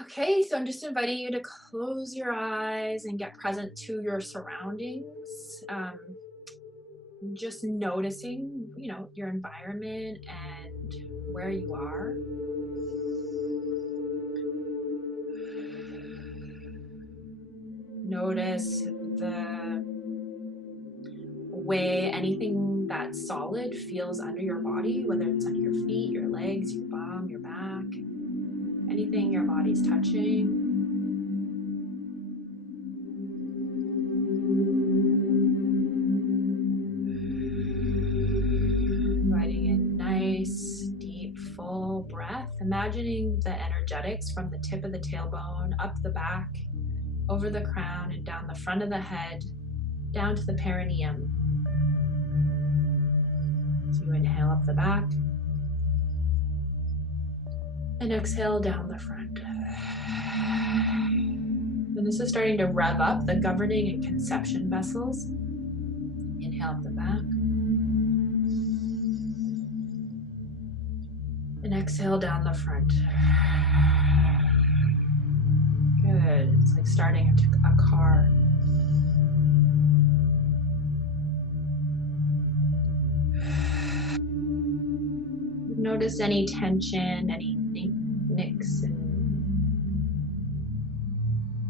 Okay, so I'm just inviting you to close your eyes and get present to your surroundings. Just noticing, your environment and where you are. Notice the way anything that's solid feels under your body, whether it's under your feet, your legs, your bum, your back, anything your body's touching. Inviting in nice, deep, full breath. Imagining the energetics from the tip of the tailbone, up the back, over the crown, and down the front of the head, down to the perineum. So you inhale up the back, and exhale down the front. And this is starting to rev up the governing and conception vessels. Inhale up the back. And exhale down the front. Good. It's like starting a car. Notice any tension, any nicks and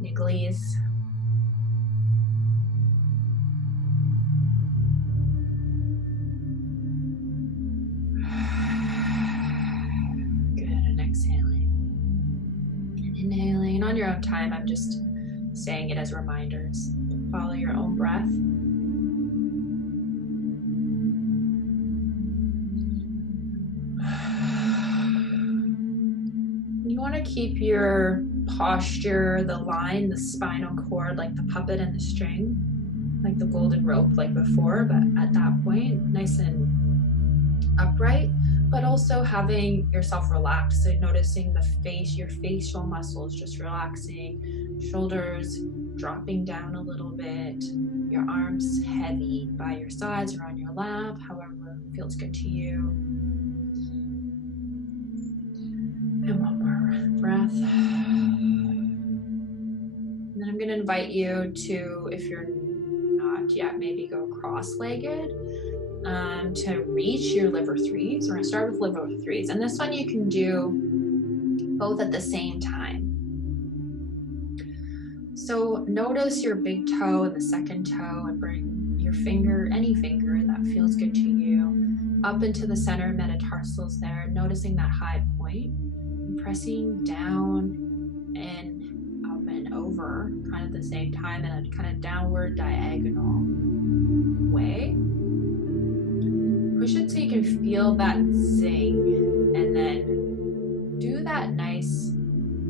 nigglies. Good, and exhaling. And inhaling. And on your own time, I'm just saying it as reminders. Follow your own breath. You want to keep your posture, the line, the spinal cord, like the puppet and the string, like the golden rope, like before, but at that point, nice and upright, but also having yourself relaxed. So noticing the face, your facial muscles just relaxing, shoulders dropping down a little bit, your arms heavy by your sides or on your lap, however feels good to you. And one more breath. And then I'm going to invite you to, if you're not yet, maybe go cross-legged to reach your liver threes. We're going to start with liver threes. And this one you can do both at the same time. So notice your big toe and the second toe and bring your finger, any finger that feels good to you, up into the center metatarsals there, noticing that high point. Pressing down and up and over kind of at the same time in a kind of downward diagonal way. Push it so you can feel that zing, and then do that nice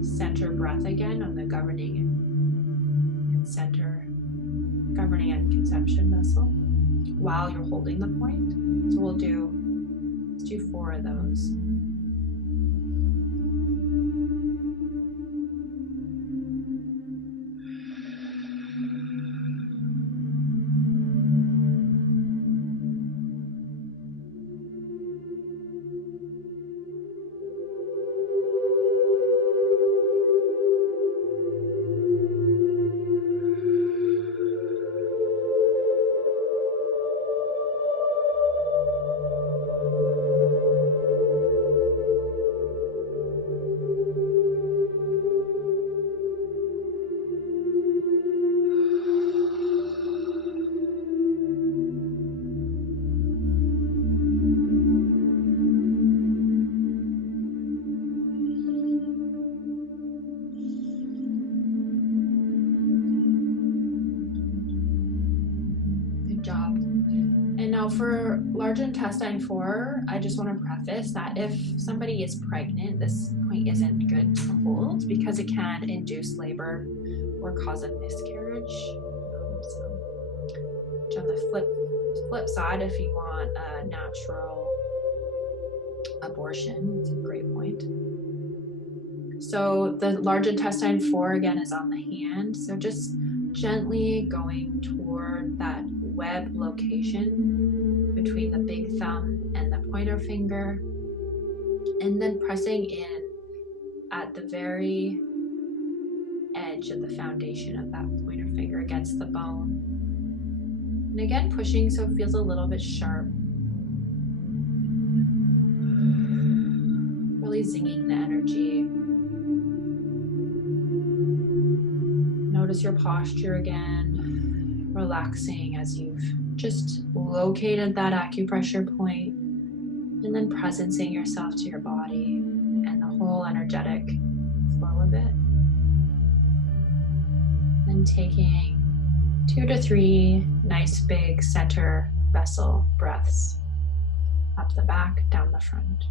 center breath again on the governing and center, governing and conception vessel while you're holding the point. So let's do 4 of those. For large intestine 4, I just want to preface that if somebody is pregnant, this point isn't good to hold because it can induce labor or cause a miscarriage. So on the flip side, if you want a natural abortion, it's a great point. So the large intestine 4 again is on the hand. So just gently going toward that web location between the big thumb and the pointer finger, and then pressing in at the very edge of the foundation of that pointer finger against the bone. And again, pushing so it feels a little bit sharp. Really zinging the energy. Notice your posture again, relaxing as you've just located that acupressure point, and then presencing yourself to your body and the whole energetic flow of it. Then taking 2 to 3 nice big center vessel breaths up the back, down the front.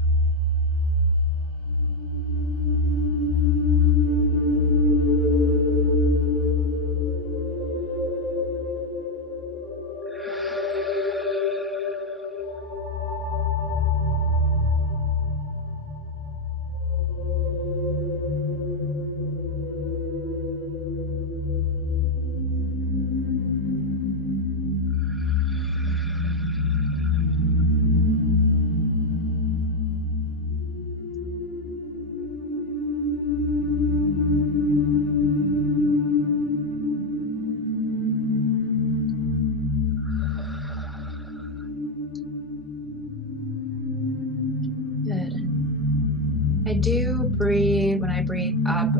I do breathe when I breathe up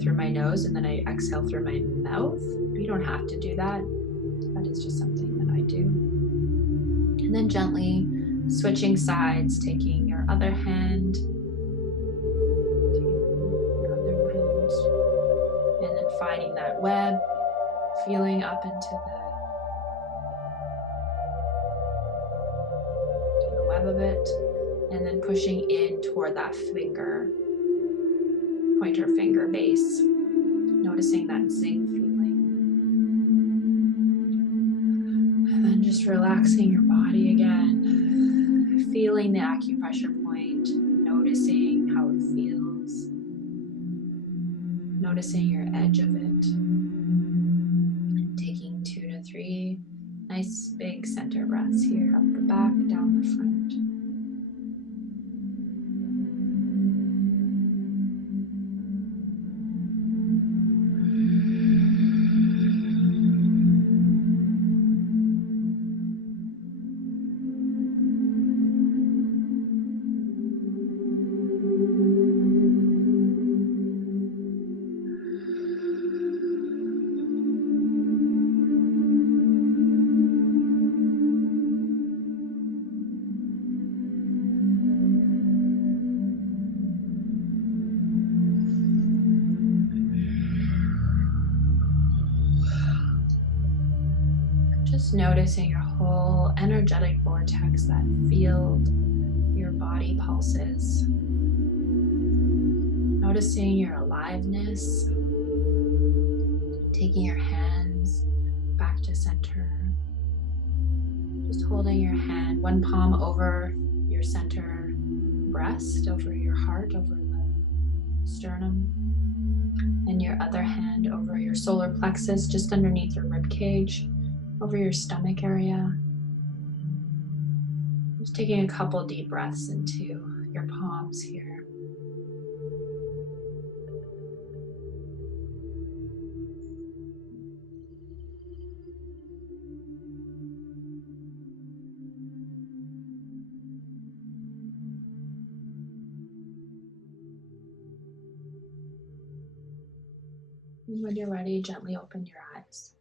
through my nose and then I exhale through my mouth. You don't have to do that. That is just something that I do. And then gently switching sides, taking your other hand, and then finding that web, feeling up into the web of it, and then pushing in toward that finger, pointer finger base, noticing that zing feeling. And then just relaxing your body again, feeling the acupressure point, noticing how it feels, noticing your edge of it, taking 2 to 3 nice big center breaths here, up the back, down the front. Just noticing your whole energetic vortex, that field, your body pulses. Noticing your aliveness. Taking your hands back to center. Just holding your hand, one palm over your center breast, over your heart, over the sternum. And your other hand over your solar plexus, just underneath your rib cage. Over your stomach area. Just taking a couple deep breaths into your palms here. And when you're ready, gently open your eyes.